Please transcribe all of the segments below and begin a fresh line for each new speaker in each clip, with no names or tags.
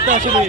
করতে আসেনি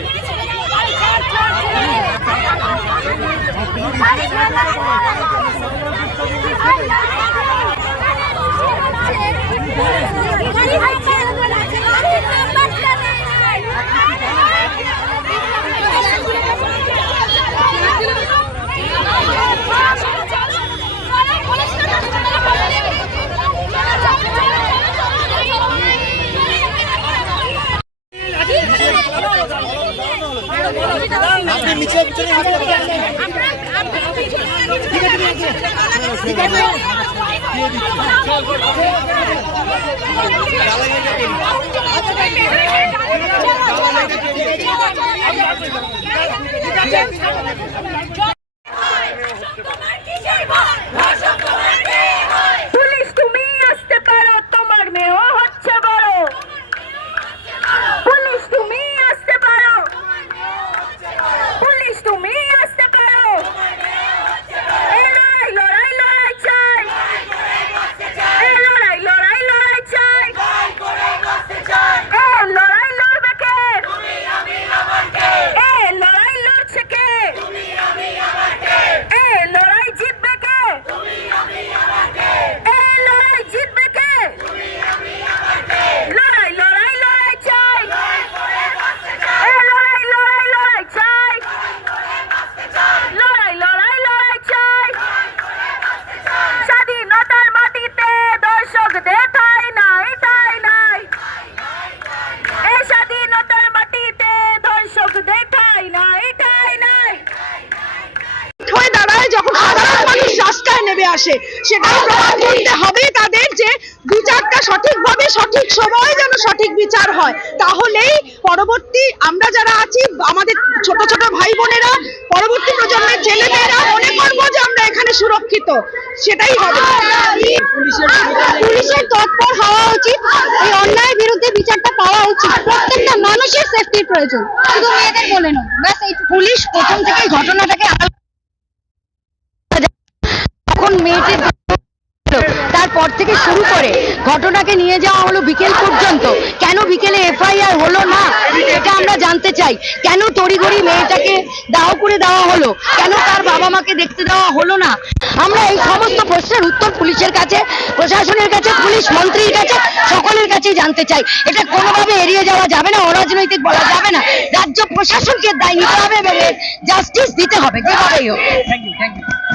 আপনি নিচে পিছনে হাঁটতে
রাস্তায় আসে। সেটাই প্রমাণ করতে হবে তাদের যে বিচারটা সঠিকভাবে, সঠিক সময়ে যেন সঠিক বিচার হয়। তাহলেই পরবর্তী আমরা যারা আছি, আমাদের ছোট ছোট ভাই বোনেরা, পরবর্তী প্রজন্মের ছেলেমেয়েরা মনে করব যে আমরা এখানে সুরক্ষিত। সেটাই হবে। পুলিশের তৎপর হওয়া উচিত। এই অন্যায়ের বিরুদ্ধে বিচারটা পাওয়া উচিত। প্রত্যেকটা মানুষের সেফটির প্রয়োজন। শুধু মেয়েদের বলে নয়, ব্যাস এই পুলিশ প্রথম থেকে ঘটনাটাকে তারপর থেকে শুরু করে ঘটনাকে নিয়ে যাওয়া হলো বিকেল পর্যন্ত। কেন বিকেলে এফআইআর হলো না? এটা আমরা জানতে চাই। কেন তড়িঘড়ি মেয়েটাকে দাহ করে দেওয়া হলো? কেন তার বাবা মাকে দেখতে দেওয়া হলো না? আমরা এই সমস্ত প্রশ্নের উত্তর পুলিশের কাছে, প্রশাসনের কাছে, পুলিশ মন্ত্রীর কাছে, সকলের কাছেই জানতে চাই। এটা কোনোভাবে এড়িয়ে যাওয়া যাবে না, অরাজনৈতিক বলা যাবে না। রাজ্য প্রশাসনকে দায় নিতে হবে এবং জাস্টিস দিতে হবে। যেভাবেই হোক।
Thank you thank you